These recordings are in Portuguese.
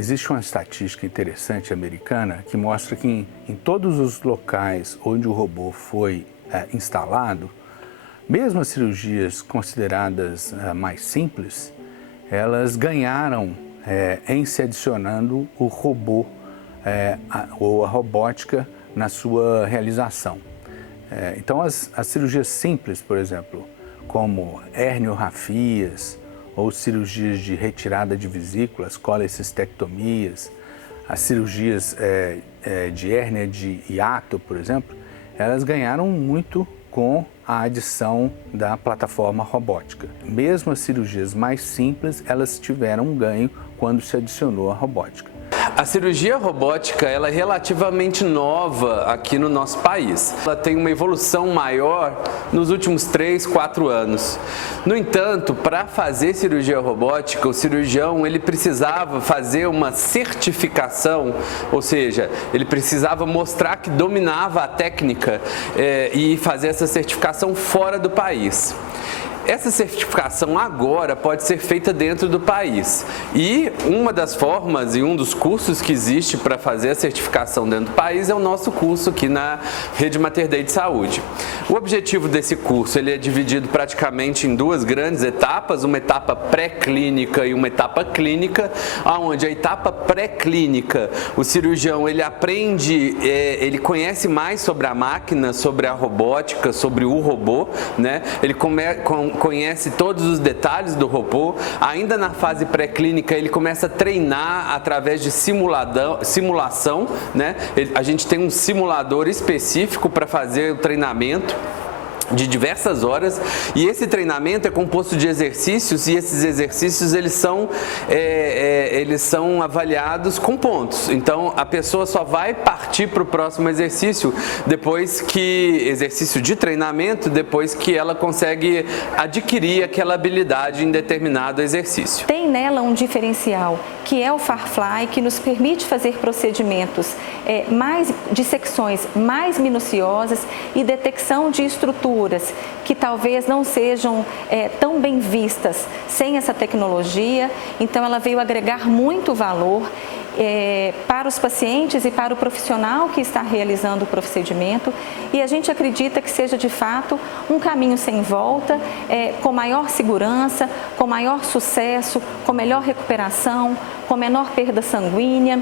existe uma estatística interessante americana que mostra que em todos os locais onde o robô foi instalado, mesmo as cirurgias consideradas mais simples, elas ganharam em se adicionando o robô ou a robótica na sua realização. Então, as cirurgias simples, por exemplo, como herniorafias ou cirurgias de retirada de vesículas, colecistectomias, as cirurgias de hérnia de hiato, por exemplo, elas ganharam muito com a adição da plataforma robótica. Mesmo as cirurgias mais simples, elas tiveram um ganho quando se adicionou a robótica. A cirurgia robótica ela é relativamente nova aqui no nosso país. Ela tem uma evolução maior nos últimos 3, 4 anos. No entanto, para fazer cirurgia robótica, o cirurgião ele precisava fazer uma certificação, ou seja, ele precisava mostrar que dominava a técnica e fazer essa certificação fora do país. Essa certificação agora pode ser feita dentro do país e uma das formas e um dos cursos que existe para fazer a certificação dentro do país é o nosso curso aqui na Rede Mater Dei de Saúde. O objetivo desse curso ele é dividido praticamente em 2 grandes etapas, uma etapa pré-clínica e uma etapa clínica, onde a etapa pré-clínica o cirurgião ele aprende, ele conhece mais sobre a máquina, sobre a robótica, sobre o robô, né? Ele conhece todos os detalhes do robô. Ainda na fase pré-clínica ele começa a treinar através de simulação, né? A gente tem um simulador específico para fazer o treinamento de diversas horas e esse treinamento é composto de exercícios e esses exercícios eles são avaliados com pontos. Então a pessoa só vai partir para o próximo exercício exercício de treinamento depois que ela consegue adquirir aquela habilidade em determinado exercício. Tem nela um diferencial que é o Firefly, que nos permite fazer procedimentos dissecções mais minuciosas e detecção de estruturas que talvez não sejam tão bem vistas sem essa tecnologia. Então ela veio agregar muito valor para os pacientes e para o profissional que está realizando o procedimento e a gente acredita que seja de fato um caminho sem volta, com maior segurança, com maior sucesso, com melhor recuperação, com menor perda sanguínea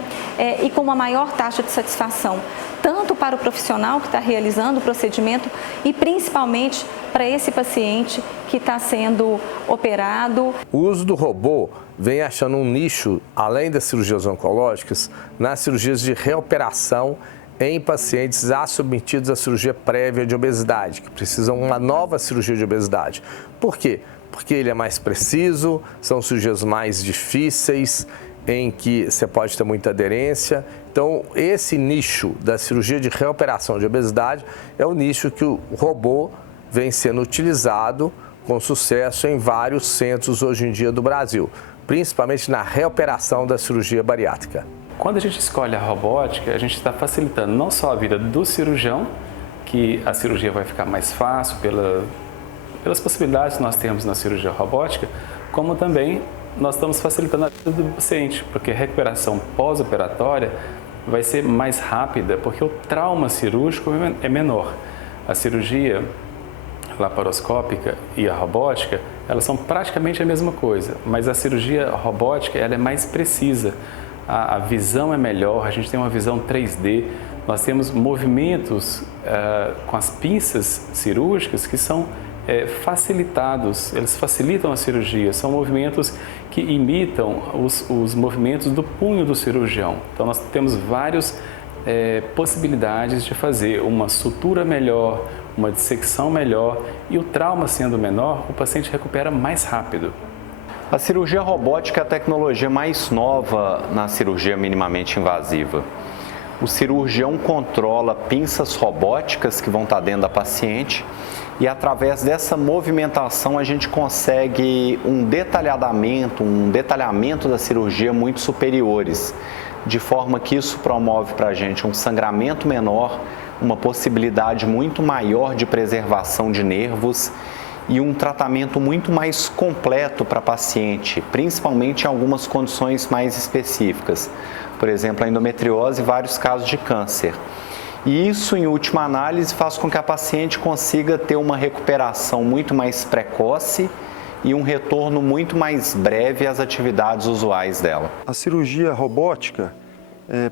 e com uma maior taxa de satisfação, tanto para o profissional que está realizando o procedimento e principalmente para esse paciente que está sendo operado. O uso do robô vem achando um nicho, além das cirurgias oncológicas, nas cirurgias de reoperação em pacientes já submetidos à cirurgia prévia de obesidade, que precisam uma nova cirurgia de obesidade. Por quê? Porque ele é mais preciso, são cirurgias mais difíceis, em que você pode ter muita aderência. Então, esse nicho da cirurgia de reoperação de obesidade é o nicho que o robô vem sendo utilizado com sucesso em vários centros hoje em dia do Brasil, principalmente na reoperação da cirurgia bariátrica. Quando a gente escolhe a robótica, a gente está facilitando não só a vida do cirurgião, que a cirurgia vai ficar mais fácil pelas possibilidades que nós temos na cirurgia robótica, como também nós estamos facilitando a vida do paciente, porque a recuperação pós-operatória vai ser mais rápida, porque o trauma cirúrgico é menor. A cirurgia laparoscópica e a robótica, elas são praticamente a mesma coisa, mas a cirurgia robótica ela é mais precisa. A visão é melhor, a gente tem uma visão 3D, nós temos movimentos com as pinças cirúrgicas que são facilitados, eles facilitam a cirurgia, são movimentos que imitam os movimentos do punho do cirurgião. Então nós temos várias possibilidades de fazer uma sutura melhor, uma dissecção melhor e o trauma sendo menor, o paciente recupera mais rápido. A cirurgia robótica é a tecnologia mais nova na cirurgia minimamente invasiva. O cirurgião controla pinças robóticas que vão estar dentro da paciente e através dessa movimentação a gente consegue um detalhamento da cirurgia muito superiores, de forma que isso promove para a gente um sangramento menor, uma possibilidade muito maior de preservação de nervos e um tratamento muito mais completo para paciente, principalmente em algumas condições mais específicas, por exemplo, a endometriose e vários casos de câncer. E isso, em última análise, faz com que a paciente consiga ter uma recuperação muito mais precoce e um retorno muito mais breve às atividades usuais dela. A cirurgia robótica,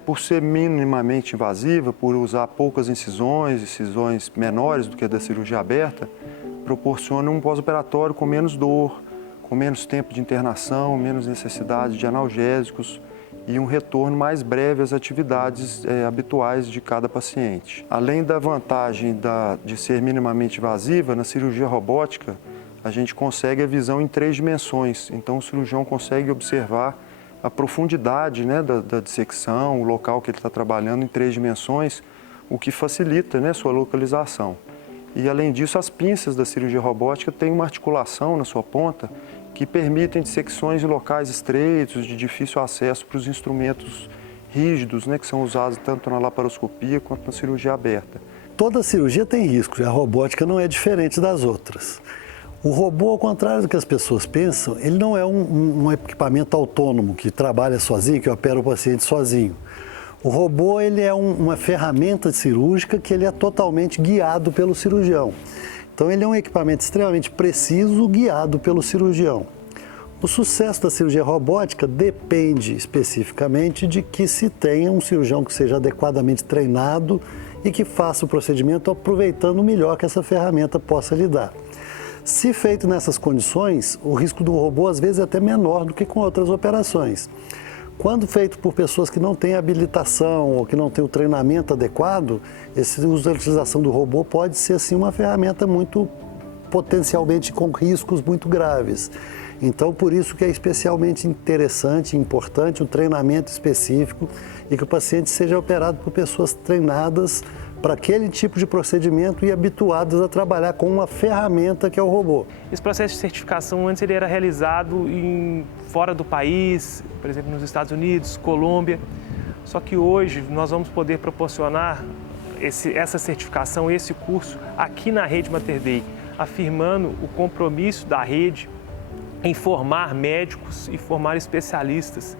por ser minimamente invasiva, por usar poucas incisões menores do que a da cirurgia aberta, proporciona um pós-operatório com menos dor, com menos tempo de internação, menos necessidade de analgésicos e um retorno mais breve às atividades habituais de cada paciente. Além da vantagem de ser minimamente invasiva, na cirurgia robótica, a gente consegue a visão em 3 dimensões. Então, o cirurgião consegue observar a profundidade, né, da dissecção, o local que ele está trabalhando em 3 dimensões, o que facilita, né, sua localização. E, além disso, as pinças da cirurgia robótica têm uma articulação na sua ponta que permitem dissecções em locais estreitos, de difícil acesso para os instrumentos rígidos, né, que são usados tanto na laparoscopia quanto na cirurgia aberta. Toda cirurgia tem riscos, e a robótica não é diferente das outras. O robô, ao contrário do que as pessoas pensam, ele não é um equipamento autônomo que trabalha sozinho, que opera o paciente sozinho. O robô, ele é uma ferramenta cirúrgica que ele é totalmente guiado pelo cirurgião. Então, ele é um equipamento extremamente preciso, guiado pelo cirurgião. O sucesso da cirurgia robótica depende especificamente de que se tenha um cirurgião que seja adequadamente treinado e que faça o procedimento aproveitando o melhor que essa ferramenta possa lhe dar. Se feito nessas condições, o risco do robô às vezes é até menor do que com outras operações. Quando feito por pessoas que não têm habilitação ou que não têm o treinamento adequado, esse uso da utilização do robô pode ser assim uma ferramenta muito potencialmente com riscos muito graves. Então, por isso que é especialmente interessante e importante um treinamento específico e que o paciente seja operado por pessoas treinadas para aquele tipo de procedimento e habituadas a trabalhar com uma ferramenta que é o robô. Esse processo de certificação antes ele era realizado fora do país, por exemplo, nos Estados Unidos, Colômbia. Só que hoje nós vamos poder proporcionar essa certificação, esse curso aqui na Rede Mater Dei, afirmando o compromisso da rede em formar médicos e formar especialistas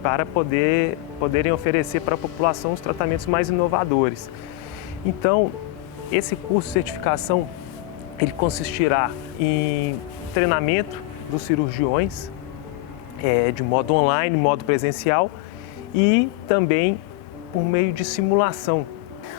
para poderem oferecer para a população os tratamentos mais inovadores. Então, esse curso de certificação, ele consistirá em treinamento dos cirurgiões, de modo online, modo presencial, e também por meio de simulação.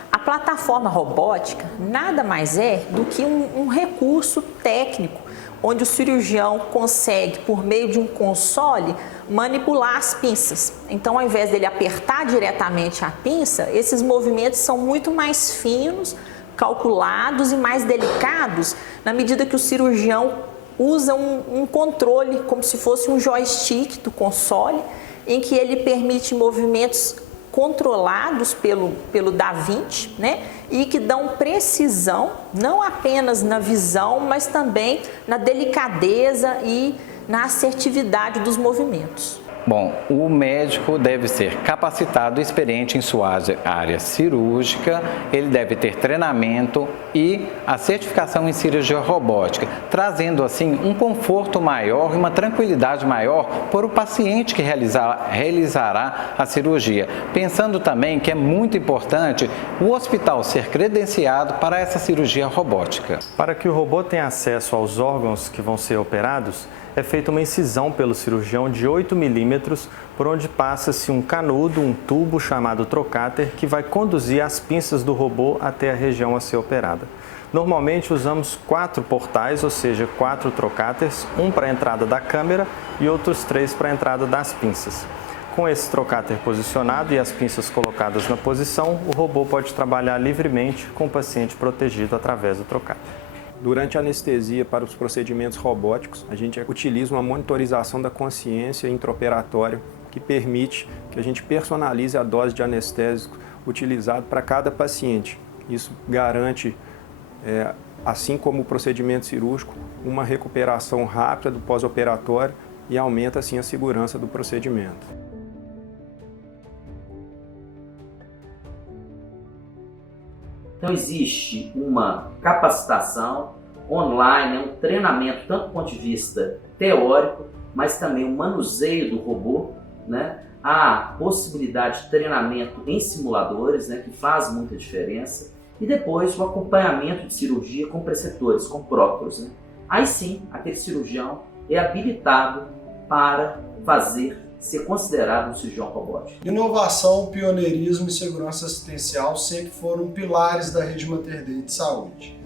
A plataforma robótica nada mais é do que um recurso técnico, onde o cirurgião consegue, por meio de um console, manipular as pinças. Então, ao invés dele apertar diretamente a pinça, esses movimentos são muito mais finos, calculados e mais delicados, na medida que o cirurgião usa um controle, como se fosse um joystick do console, em que ele permite movimentos controlados pelo Da Vinci, né? E que dão precisão, não apenas na visão, mas também na delicadeza e na assertividade dos movimentos. Bom, o médico deve ser capacitado e experiente em sua área cirúrgica, ele deve ter treinamento e a certificação em cirurgia robótica, trazendo assim um conforto maior e uma tranquilidade maior para o paciente que realizará a cirurgia. Pensando também que é muito importante o hospital ser credenciado para essa cirurgia robótica. Para que o robô tenha acesso aos órgãos que vão ser operados, é feita uma incisão pelo cirurgião de 8 milímetros, por onde passa-se um canudo, um tubo chamado trocáter, que vai conduzir as pinças do robô até a região a ser operada. Normalmente usamos 4 portais, ou seja, 4 trocáteres, um para a entrada da câmera e outros 3 para a entrada das pinças. Com esse trocáter posicionado e as pinças colocadas na posição, o robô pode trabalhar livremente com o paciente protegido através do trocáter. Durante a anestesia para os procedimentos robóticos, a gente utiliza uma monitorização da consciência intraoperatória que permite que a gente personalize a dose de anestésico utilizado para cada paciente. Isso garante, assim como o procedimento cirúrgico, uma recuperação rápida do pós-operatório e aumenta assim a segurança do procedimento. Então existe uma capacitação, online, é um treinamento tanto do ponto de vista teórico, mas também o manuseio do robô, né? A possibilidade de treinamento em simuladores, né, que faz muita diferença, e depois o acompanhamento de cirurgia com preceptores, com próprios, né? Aí sim, aquele cirurgião é habilitado para ser considerado um cirurgião robótico. Inovação, pioneirismo e segurança assistencial sempre foram pilares da rede Mater Dei de saúde.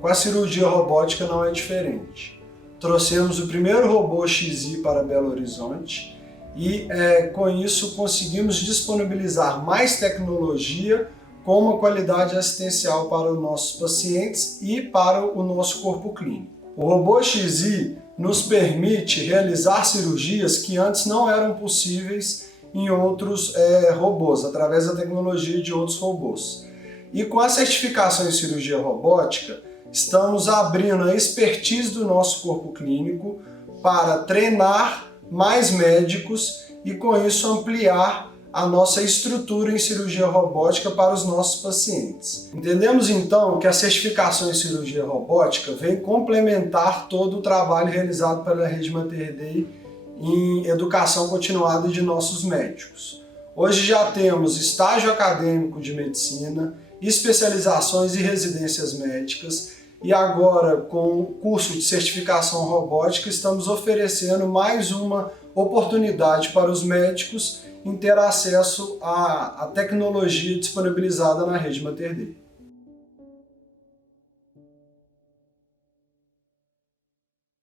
Com a cirurgia robótica não é diferente. Trouxemos o primeiro robô XI para Belo Horizonte e com isso conseguimos disponibilizar mais tecnologia com uma qualidade assistencial para os nossos pacientes e para o nosso corpo clínico. O robô XI nos permite realizar cirurgias que antes não eram possíveis em outros robôs, através da tecnologia de outros robôs. E com a certificação em cirurgia robótica, estamos abrindo a expertise do nosso corpo clínico para treinar mais médicos e com isso ampliar a nossa estrutura em cirurgia robótica para os nossos pacientes. Entendemos então que a certificação em cirurgia robótica vem complementar todo o trabalho realizado pela rede Mater Dei em educação continuada de nossos médicos. Hoje já temos estágio acadêmico de medicina, especializações e residências médicas e agora com o curso de certificação robótica estamos oferecendo mais uma oportunidade para os médicos em ter acesso à tecnologia disponibilizada na rede Mater Dei.